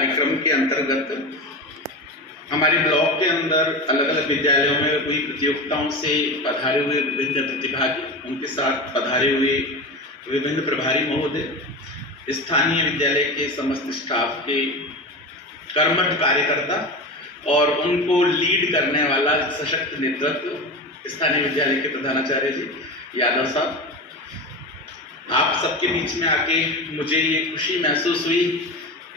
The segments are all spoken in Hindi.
कार्यक्रम के अंतर्गत हमारे ब्लॉक के अंदर अलग अलग विद्यालयों में हुई प्रतियोगिताओं से पधारे हुए विभिन्न प्रतिभागी, उनके साथ पधारे हुए विभिन्न प्रभारी महोदय, स्थानीय विद्यालय के समस्त स्टाफ के कर्मठ कार्यकर्ता और उनको लीड करने वाला सशक्त नेतृत्व स्थानीय विद्यालय के प्रधानाचार्य जी यादव साहब, आप सबके बीच में आके मुझे ये खुशी महसूस हुई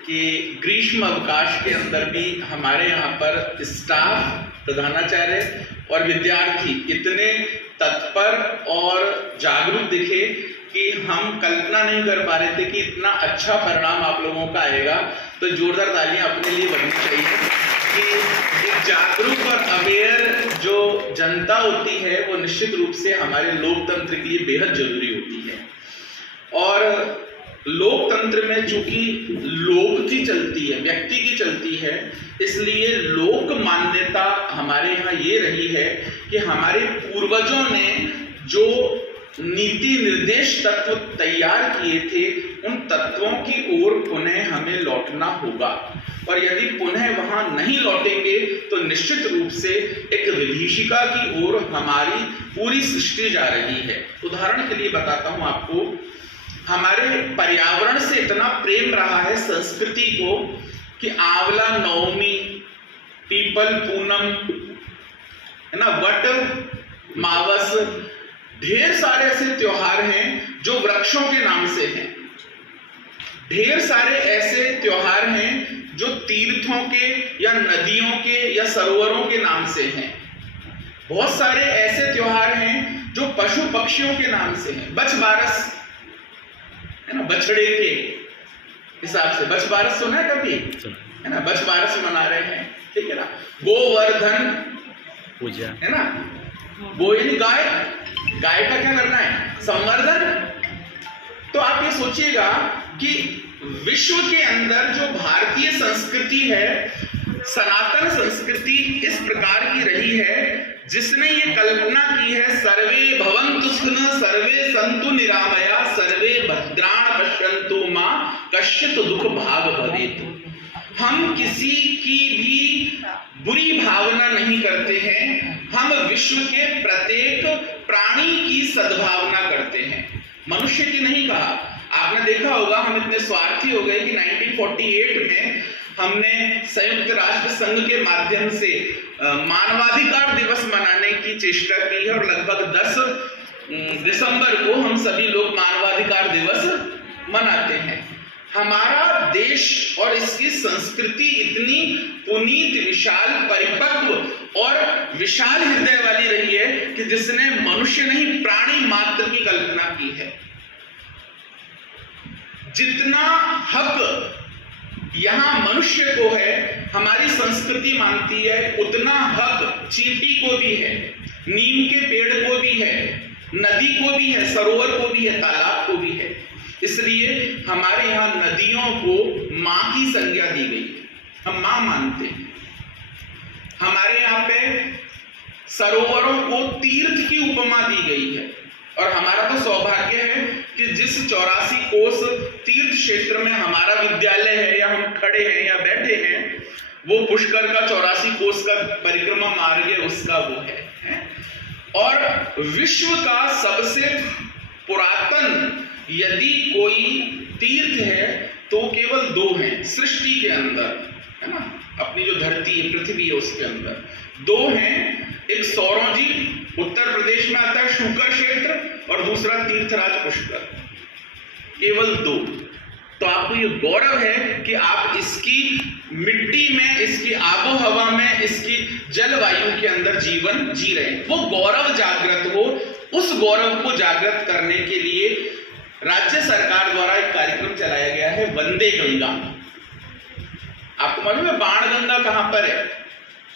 कि ग्रीष्म अवकाश के अंदर भी हमारे यहाँ पर स्टाफ, प्रधानाचार्य और विद्यार्थी इतने तत्पर और जागरूक दिखे कि हम कल्पना नहीं कर पा रहे थे कि इतना अच्छा परिणाम आप लोगों का आएगा। तो जोरदार तालियां अपने लिए बननी चाहिए कि एक जागरूक और अवेयर जो जनता होती है वो निश्चित रूप से हमारे लोकतंत्र के लिए बेहद जरूरी होती है। और लोकतंत्र में चूंकि लोक की चलती है, व्यक्ति की चलती है, इसलिए लोक मान्यता हमारे यहाँ ये रही है कि हमारे पूर्वजों ने जो नीति निर्देश तत्व तैयार किए थे उन तत्वों की ओर पुनः हमें लौटना होगा, और यदि पुनः वहां नहीं लौटेंगे तो निश्चित रूप से एक विभीषिका की ओर हमारी पूरी सृष्टि जा रही है। उदाहरण के लिए बताता हूं आपको, हमारे पर्यावरण से इतना प्रेम रहा है संस्कृति को कि आंवला नवमी, पीपल पूनम, है ना, वट मावस, ढेर सारे ऐसे त्योहार हैं जो वृक्षों के नाम से हैं। ढेर सारे ऐसे त्योहार हैं जो तीर्थों के या नदियों के या सरोवरों के नाम से हैं। बहुत सारे ऐसे त्योहार हैं जो पशु पक्षियों के नाम से हैं। बछबारस, है ना, बछड़े के हिसाब से बछबारस सुना है कभी, है ना, बछबारस मना रहे हैं, ठीक है ना। गोवर्धन पूजा, है ना, गो यानी गाय, गाय का क्या करना है, संवर्धन। तो आप ये सोचिएगा कि विश्व के अंदर जो भारतीय संस्कृति है, सनातन संस्कृति इस प्रकार की रही है जिसने ये कल्पना की है, सर्वे भवन्तु सुखिनः सर्वे सन्तु निरामया सर्वे भद्राणि पश्यन्तु मा कश्चित् दुःख भाग् भवेत्। हम किसी की भी बुरी भावना नहीं करते हैं, हम विश्व के प्रत्येक प्राणी की सद्भावना करते हैं, मनुष्य की नहीं कहा। आपने देखा होगा हम इतने स्वार्थी हो गए कि 1948 में हमने संयुक्त राष्ट्र संघ के माध्यम से मानवाधिकार दिवस मनाने की चेष्टा की है और लगभग 10 दिसंबर को हम सभी लोग मानवाधिकार दिवस मनाते हैं। हमारा देश और इसकी संस्कृति इतनी पुनीत, विशाल, परिपक्व और विशाल हृदय वाली रही है कि जिसने मनुष्य नहीं प्राणी मात्र की कल्पना की है। जितना हक यहां मनुष्य को है, हमारी संस्कृति मानती है, उतना हक चींटी को भी है, नीम के पेड़ को भी है, नदी को भी है, सरोवर को भी है, तालाब को भी है। इसलिए हमारे यहाँ नदियों को मां की संज्ञा दी गई, हम मां मानते हैं। हमारे यहाँ पे सरोवरों को तीर्थ की उपमा दी गई है, और हमारा तो सौभाग्य है कि जिस 84 कोस तीर्थ क्षेत्र में हमारा विद्यालय है या हम खड़े हैं या बैठे हैं, वो पुष्कर का 84 कोस का परिक्रमा मार्ग है, उसका वो है। और विश्व का सबसे पुरातन यदि कोई तीर्थ है तो केवल 2 हैं सृष्टि के अंदर, है ना, अपनी जो धरती है, पृथ्वी है, उसके अंदर 2 हैं। एक सौरोजी उत्तर प्रदेश में आता है, शुकर क्षेत्र, और दूसरा तीर्थराज पुष्कर, केवल 2। तो आपको ये गौरव है कि आप इसकी मिट्टी में, इसकी आबो हवा में, इसकी जलवायु के अंदर जीवन जी रहे हैं। वो गौरव जागृत हो, उस गौरव को जागृत करने के लिए राज्य सरकार द्वारा एक कार्यक्रम चलाया गया है, वंदे गंगा। आपको मालूम है बाणगंगा कहां पर है?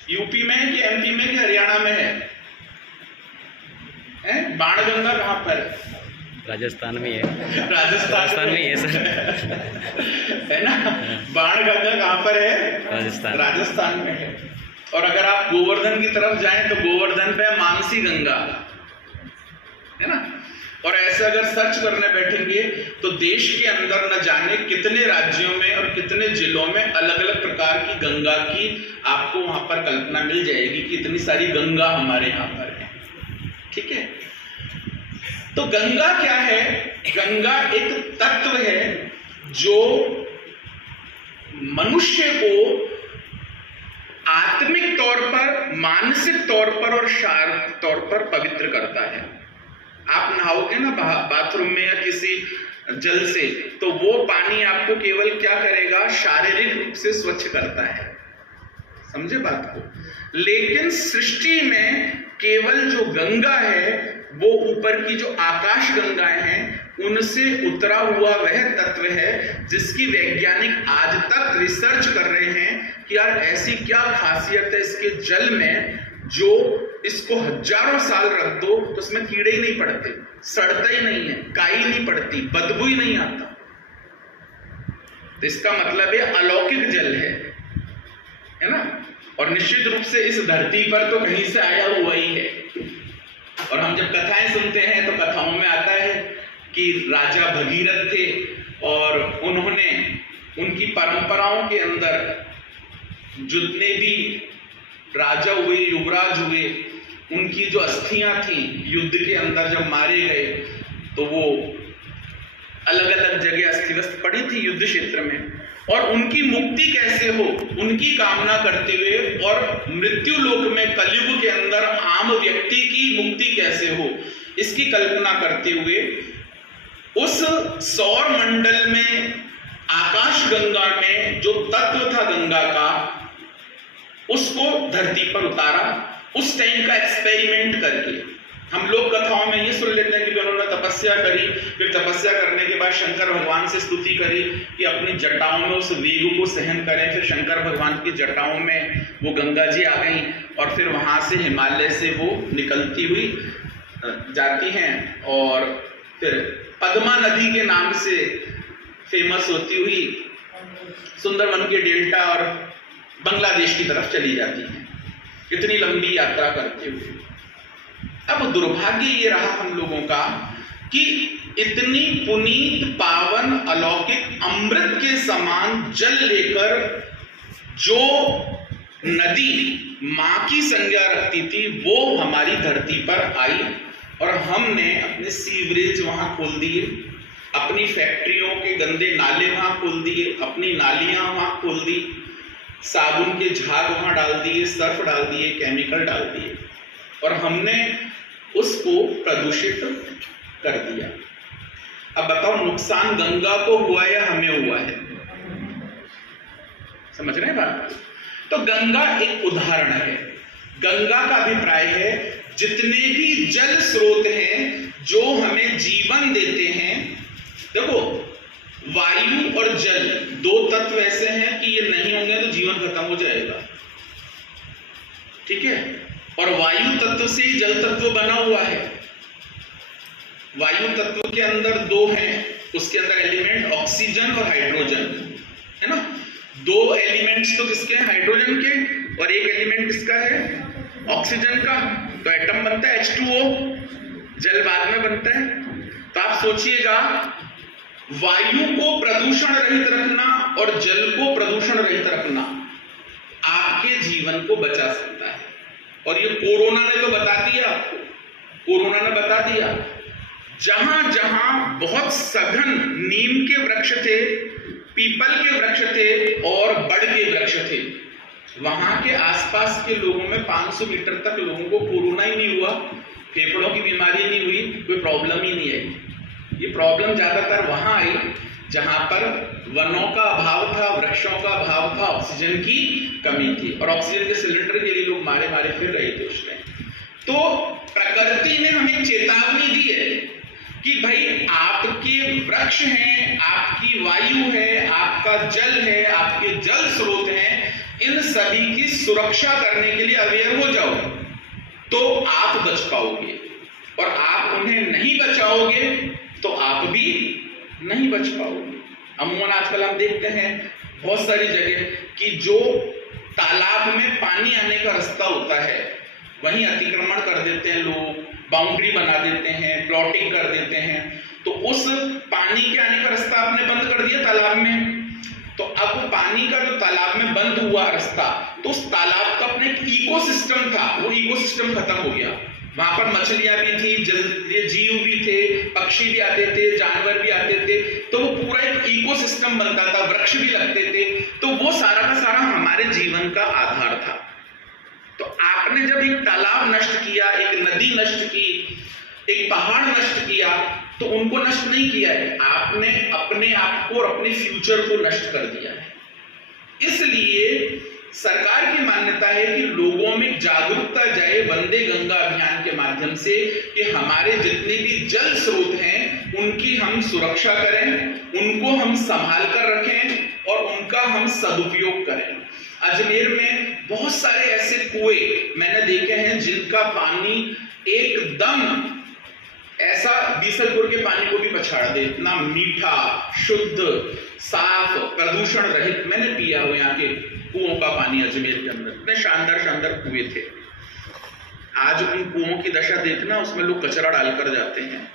यूपी में है कि एमपी में कि हरियाणा में है? बाणगंगा कहां पर है? राजस्थान में है। राजस्थान में है सर, है ना। बाणगंगा कहां पर है? राजस्थान में है। और अगर आप गोवर्धन की तरफ जाएं तो गोवर्धन पे मानसी गंगा, है ना। और ऐसे अगर सर्च करने बैठेंगे तो देश के अंदर न जाने कितने राज्यों में और कितने जिलों में अलग अलग प्रकार की गंगा की आपको वहां पर कल्पना मिल जाएगी कि इतनी सारी गंगा हमारे यहाँ पर है। ठीक है, तो गंगा क्या है? गंगा एक तत्व है जो मनुष्य को आत्मिक तौर पर, मानसिक तौर पर और शारीरिक तौर पर पवित्र करता है। आप नहाओगे ना बाथरूम में या किसी जल से, तो वो पानी आपको केवल क्या करेगा? शारीरिक रूप से स्वच्छ करता है। समझे बात को? लेकिन सृष्टि में केवल जो गंगा है वो ऊपर की जो आकाश गंगाएं हैं उनसे उतरा हुआ वह तत्व है जिसकी वैज्ञानिक आज तक रिसर्च कर रहे हैं कि यार ऐसी क्या खासियत है इसके जल में जो इसको हजारों साल रख दो तो उसमें कीड़े ही नहीं पड़ते, सड़ता ही नहीं है, काई नहीं पड़ती, बदबू ही नहीं आता। तो इसका मतलब है अलौकिक जल है ना? और निश्चित रूप से इस धरती पर तो कहीं से आया हुआ ही है। और हम जब कथाएं सुनते हैं तो कथाओं में आता है कि राजा भगीरथ थे और उन्होंने उनकी परंपराओं के अंदर जितने भी राजा हुए, युवराज हुए, उनकी जो अस्थियां थी युद्ध के अंदर जब मारे गए तो वो अलग अलग जगह अस्थिवस्त पड़ी थी युद्ध क्षेत्र में, और उनकी मुक्ति कैसे हो उनकी कामना करते हुए, और मृत्यु लोक में कलयुग के अंदर आम व्यक्ति की मुक्ति कैसे हो इसकी कल्पना करते हुए उस सौर मंडल में आकाश गंगा में जो तत्व था गंगा का उसको धरती पर उतारा। उस टाइम का एक्सपेरिमेंट करके हम लोग कथाओं में ये सुन लेते हैं कि उन्होंने तपस्या करी, फिर तपस्या करने के बाद शंकर भगवान से स्तुति करी कि अपनी जटाओं में उस वेग को सहन करें। फिर शंकर भगवान की जटाओं में वो गंगा जी आ गई और फिर वहां से हिमालय से वो निकलती हुई जाती हैं और फिर पद्मा नदी के नाम से फेमस होती हुई सुंदरबन के डेल्टा और बांग्लादेश की तरफ चली जाती हैं, इतनी लंबी यात्रा करते हुए। अब दुर्भाग्य ये रहा हम लोगों का कि इतनी पुनीत, पावन, अलौकिक, अमृत के समान जल लेकर जो नदी मां की संज्ञा रखती थी वो हमारी धरती पर आई और हमने अपने सीवरेज वहां खोल दिए, अपनी फैक्ट्रियों के गंदे नाले वहां खोल दिए, अपनी नालियां वहां खोल दी, साबुन के झाग वहां डाल दिए, सर्फ डाल दिए, केमिकल डाल दिए और हमने उसको प्रदूषित कर दिया। अब बताओ नुकसान गंगा को हुआ या हमें हुआ है? समझ रहे हैं बात? तो गंगा एक उदाहरण है। गंगा का अभिप्राय है जितने भी जल स्रोत हैं जो हमें जीवन देते हैं। देखो वायु और जल दो तत्व ऐसे हैं कि ये नहीं होंगे तो जीवन खत्म हो जाएगा, ठीक है? और वायु तत्व से जल तत्व बना हुआ है। वायु तत्व के अंदर दो हैं, उसके अंदर एलिमेंट ऑक्सीजन और हाइड्रोजन है ना। दो एलिमेंट्स तो किसके हैं? हाइड्रोजन के, और एक एलिमेंट किसका है? ऑक्सीजन का। तो एटम बनता है H2O, जल बाद में बनता है। तो आप सोचिएगा वायु को प्रदूषण रहित रखना और जल को प्रदूषण रहित रखना आपके जीवन को बचा सकता है। और ये कोरोना ने तो बता दिया आपको, कोरोना ने बता दिया। जहां जहां बहुत सघन नीम के वृक्ष थे, पीपल के वृक्ष थे और बड़ के वृक्ष थे, वहां के आसपास के लोगों में 500 मीटर तक लोगों को कोरोना ही नहीं हुआ, फेफड़ों की बीमारी नहीं हुई, कोई प्रॉब्लम ही नहीं आई। ये प्रॉब्लम ज्यादातर वहां आई जहां पर वनों का अभाव था, वृक्षों का अभाव था, ऑक्सीजन की कमी थी और ऑक्सीजन के सिलेंडर के लिए लोग मारे मारे फिर रहे थे उस टाइम। तो प्रकृति ने हमें चेतावनी दी है कि भाई आपके वृक्ष हैं, आपकी वायु है, आपका जल है, आपके जल स्रोत हैं, इन सभी की सुरक्षा करने के लिए अवेयर हो जाओ तो आप बच पाओगे, और आप उन्हें नहीं बचाओगे तो आप भी नहीं बच पाओगे। अमूमन आजकल हम देखते हैं बहुत सारी जगह कि जो तालाब में पानी आने का रास्ता होता है वहीं अतिक्रमण कर देते हैं लोग, बाउंड्री बना देते हैं, प्लॉटिंग कर देते हैं, तो उस पानी के आने का रास्ता आपने बंद कर दिया तालाब में। तो अब पानी का जो तालाब में बंद हुआ रास्ता, तो उस तालाब का अपना एक इकोसिस्टम था, वो इकोसिस्टम खत्म हो गया। वहां पर मछलियां भी थी, जलीय जीव भी थे, पक्षी भी आते थे, जानवर भी आते थे, तो वो पूरा एक इकोसिस्टम बनता था, वृक्ष भी लगते थे, तो वो सारा का सारा हमारे जीवन का आधार था। तो आपने जब एक तालाब नष्ट किया, एक नदी नष्ट की, एक पहाड़ नष्ट किया, तो उनको नष्ट नहीं किया है, आपने अपने आप को और अपने फ्यूचर को नष्ट कर दिया है। इसलिए सरकार की मान्यता है कि लोगों में जागरूकता जाए वंदे गंगा अभियान के माध्यम से, कि हमारे जितने भी जल स्रोत हैं उनकी हम सुरक्षा करें, उनको हम संभाल कर रखें और उनका हम सदुपयोग करें। अजमेर में बहुत सारे ऐसे कुएं मैंने देखे हैं जिनका पानी एकदम ऐसा बीसलपुर के पानी को भी पछाड़ दे, इतना मीठा, शुद्ध, साफ, प्रदूषण रहित मैंने पिया हो यहाँ के कुओं का पानी। अजमेर के अंदर इतने शानदार शानदार कुएं थे। आज उन कुओं की दशा देखना, उसमें लोग कचरा डालकर जाते हैं।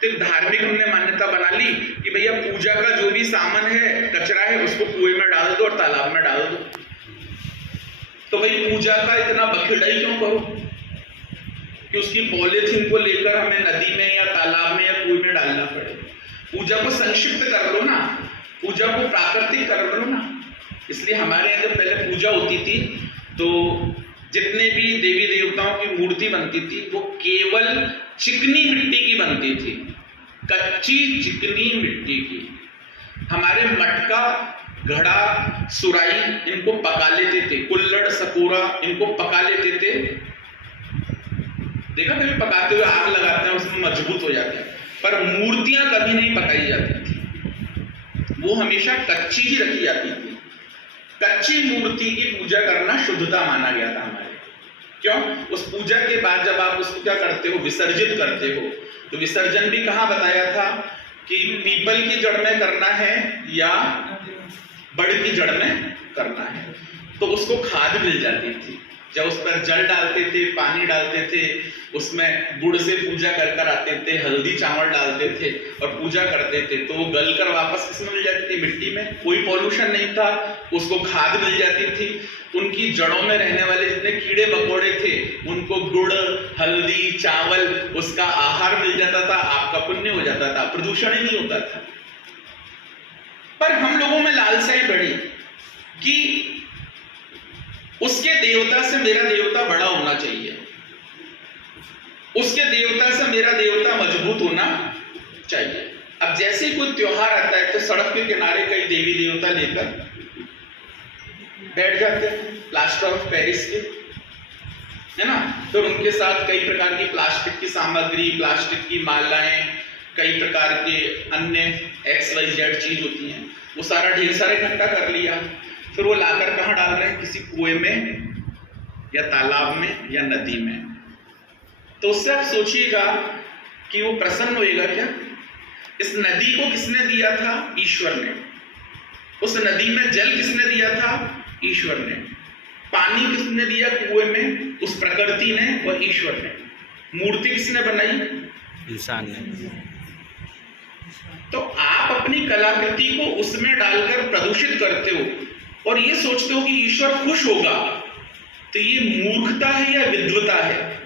तो एक धार्मिक हमने मान्यता बना ली कि भैया पूजा का जो भी सामान है, कचरा है, उसको कुएं में डाल दो और तालाब में डाल दो। तो भाई पूजा का इतना बखेड़ाई क्यों करो कि उसकी पॉलीथीन को लेकर हमें नदी में या तालाब में या कुएं में डालना पड़े। पूजा को संक्षिप्त कर लो ना, पूजा को प्राकृतिक कर लो ना। इसलिए हमारे यहाँ जब पहले पूजा होती थी तो जितने भी देवी देवताओं की मूर्ति बनती थी वो केवल चिकनी मिट्टी की बनती थी, कच्ची चिकनी मिट्टी की। हमारे मटका, घड़ा, सुराई इनको पका लेते थे, कुल्हड़, सकोरा इनको पका लेते थे। देखा कभी पकाते हुए आग लगाते हैं, उसमें मजबूत हो जाते हैं, पर मूर्तियां कभी नहीं पकाई जाती थी, वो हमेशा कच्ची ही रखी जाती थी। कच्ची मूर्ति की पूजा करना शुद्धता माना गया था हमारे। क्यों? उस पूजा के बाद जब आप उसको क्या करते हो, विसर्जित करते हो, तो विसर्जन भी कहाँ बताया था कि पीपल की जड़ में करना है या बड़ की जड़ में करना है। तो उसको खाद मिल जाती थी। जब उस पर जल डालते थे, पानी डालते थे, उसमें गुड़ से पूजा कर कर आते थे, हल्दी चावल डालते थे और पूजा करते थे, तो वो गल कर वापस किसमें मिल जाती थी, मिट्टी में। कोई पॉल्यूशन नहीं था, उसको खाद मिल जाती थी। उनकी जड़ों में रहने वाले जितने कीड़े मकोड़े थे उनको गुड़, हल्दी, चावल उसका आहार मिल जाता था, आपका पुण्य हो जाता था, प्रदूषण ही नहीं होता था। पर हम लोगों में लालसाएं बढ़ी कि उसके देवता से मेरा देवता बड़ा होना चाहिए, उसके देवता से मेरा देवता मजबूत होना चाहिए। अब जैसे ही कोई त्योहार आता है तो सड़क के किनारे कई देवी देवता लेकर बैठ जाते हैं, प्लास्टर ऑफ पेरिस के, है ना। तो उनके साथ कई प्रकार की प्लास्टिक की सामग्री, प्लास्टिक की मालाएं, कई प्रकार के अन्य XYZ चीज होती हैं, वो सारा ढेर सारा इकट्ठा कर लिया। फिर वो लाकर कहाँ डाल रहे हैं, किसी कुएं में या तालाब में या नदी में। तो उससे आप सोचिएगा कि वो प्रसन्न होएगा क्या। इस नदी को किसने दिया था, ईश्वर ने। उस नदी में जल किसने दिया था, ईश्वर ने। पानी किसने दिया कुएं में, उस प्रकृति ने और ईश्वर ने। मूर्ति किसने बनाई, इंसान ने। तो आप अपनी कलाकृति को उसमें डालकर प्रदूषित करते हो और ये सोचते हो कि ईश्वर खुश होगा, तो ये मूर्खता है या विद्वता है?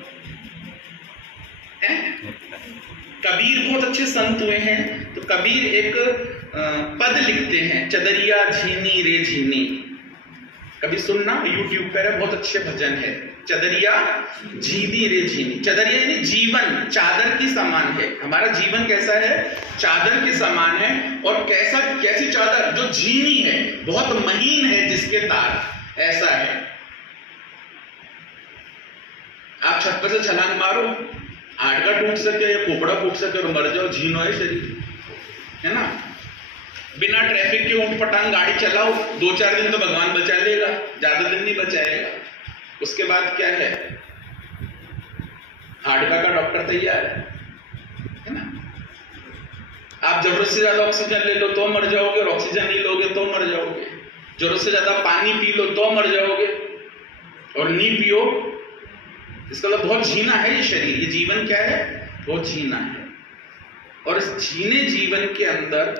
कबीर बहुत अच्छे संत हुए हैं, तो कबीर एक पद लिखते हैं, चदरिया झीनी रे झीनी। कभी सुनना, यूट्यूब पर है, बहुत अच्छे भजन है, चदरिया झीनी रे झीनी। चदरिया यानी जीवन चादर की समान है। हमारा जीवन कैसा है, चादर के समान है। और कैसी चादर, जो झीनी है, बहुत महीन है, जिसके तार ऐसा है। आप छत पर से छलांग मारो, हाडका टूट सके या खोपड़ा फूट सके और मर जाओ, झीनो है शरीर, है ना। बिना ट्रैफिक के ऊट पटांग गाड़ी चलाओ, 2-4 दिन तो भगवान बचा लेगा, ज्यादा दिन नहीं बचाएगा। उसके बाद क्या है, हाडका का डॉक्टर तैयार है ना। आप जरूरत से ज्यादा ऑक्सीजन ले लो तो मर जाओगे, और ऑक्सीजन नहीं लोगे तो मर जाओगे। जरूरत से ज्यादा पानी पी लो तो मर जाओगे, और नहीं पियो इसका मतलब बहुत जीना है ये शरीर, ये जीवन क्या है, बहुत जीना है। और इस जीने जीवन के अंदर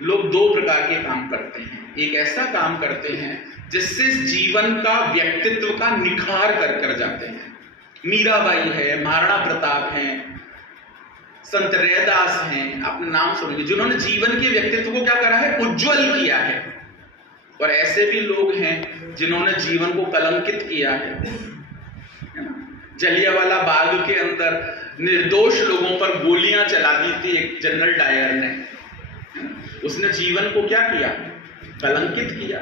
लोग दो प्रकार के काम करते हैं। एक ऐसा काम करते हैं जिससे जीवन का व्यक्तित्व का निखार कर कर जाते हैं। मीराबाई है, महाराणा प्रताप हैं, संत रैदास हैं, आपने नाम सुनेंगे, जिन्होंने जीवन के व्यक्तित्व को क्या करा है, उज्जवल किया है। और ऐसे भी लोग हैं जिन्होंने जीवन को कलंकित किया है। जलियांवाला बाग के अंदर निर्दोष लोगों पर गोलियां चला दी थी एक जनरल डायर ने, उसने जीवन को क्या किया, कलंकित किया।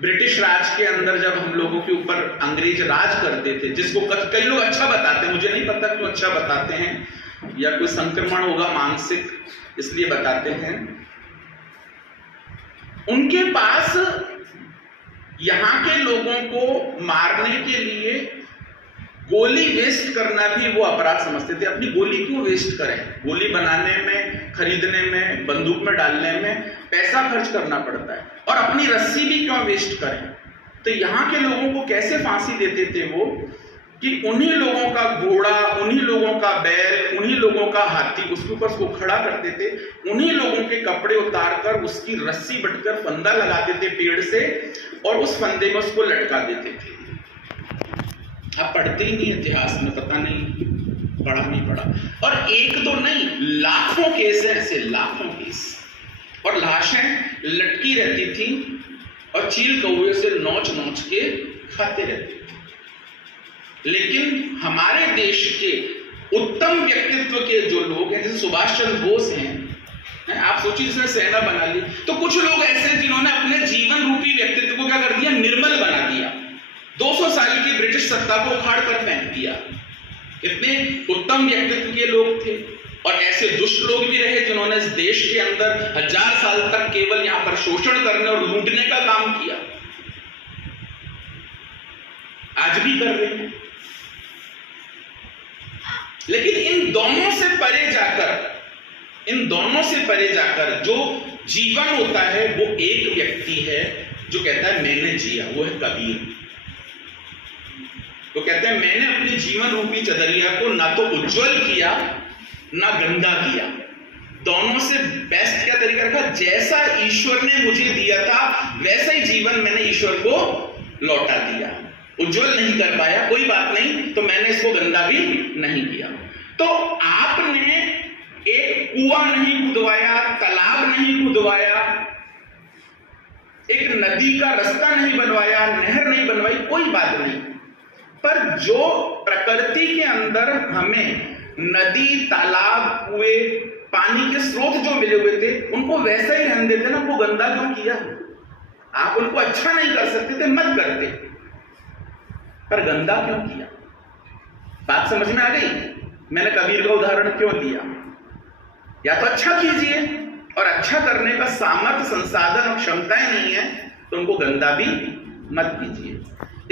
ब्रिटिश राज के अंदर जब हम लोगों के ऊपर अंग्रेज राज करते थे, जिसको कई लोग अच्छा बताते हैं, मुझे नहीं पता क्यों अच्छा बताते हैं, या कोई संक्रमण होगा मानसिक इसलिए बताते हैं, उनके पास यहां के लोगों को मारने के लिए गोली वेस्ट करना भी वो अपराध समझते थे। अपनी गोली क्यों वेस्ट करें, गोली बनाने में, खरीदने में, बंदूक में डालने में पैसा खर्च करना पड़ता है, और अपनी रस्सी भी क्यों वेस्ट करें। तो यहाँ के लोगों को कैसे फांसी देते थे वो, कि उन्हीं लोगों का घोड़ा, उन्हीं लोगों का बैल, उन्हीं लोगों का हाथी, उसके ऊपर उसको खड़ा करते थे, उन्हीं लोगों के कपड़े उतारकर उसकी रस्सी बटकर फंदा लगाते थे पेड़ से, और उस फंदे में उसको लटका देते थे। आप पढ़ते ही नहीं इतिहास में, पता नहीं पढ़ा नहीं पढ़ा। और एक दो नहीं, लाखों केस है ऐसे, लाखों केस। और लाशें लटकी रहती थी और चील कौवे से नोच नोच के खाते रहते थे। लेकिन हमारे देश के उत्तम व्यक्तित्व के जो लोग हैं, जैसे सुभाष चंद्र बोस हैं, आप सोचिए जिसने सेना बना ली, तो कुछ लोग ऐसे हैं जिन्होंने अपने जीवन रूपी व्यक्तित्व को क्या कर दिया, निर्मल बना दिया। 200 साल की ब्रिटिश सत्ता को उखाड़ कर फेंक दिया। इतने उत्तम व्यक्तित्व के लोग थे। और ऐसे दुष्ट लोग भी रहे जिन्होंने इस देश के अंदर 1000 साल तक केवल यहां पर शोषण करने और लूटने का काम किया, आज भी कर रहे हैं। लेकिन इन दोनों से परे जाकर जो जीवन होता है, वो एक व्यक्ति है जो कहता है मैंने जिया, वो है कबीर। तो कहते हैं मैंने अपनी जीवन रूपी चदरिया को ना तो उज्जवल किया ना गंदा किया, दोनों से बेस्ट क्या तरीका रखा, जैसा ईश्वर ने मुझे दिया था वैसा ही जीवन मैंने ईश्वर को लौटा दिया। उज्जवल नहीं कर पाया, कोई बात नहीं, तो मैंने इसको गंदा भी नहीं किया। तो आपने एक कुआं नहीं खुदवाया, तालाब नहीं खुदवाया, एक नदी का रास्ता नहीं बनवाया, नहर नहीं बनवाई, कोई बात नहीं, पर जो प्रकृति के अंदर हमें नदी, तालाब, कुएं, पानी के स्रोत जो मिले हुए थे, उनको वैसा ही रहने देते ना, वो गंदा क्यों किया। आप उनको अच्छा नहीं कर सकते थे, मत करते, पर गंदा क्यों किया। बात समझ में आ गई। मैंने कबीर का उदाहरण क्यों दिया। या तो अच्छा कीजिए, और अच्छा करने का सामर्थ्य, संसाधन और क्षमताएं नहीं है तो उनको गंदा भी मत कीजिए।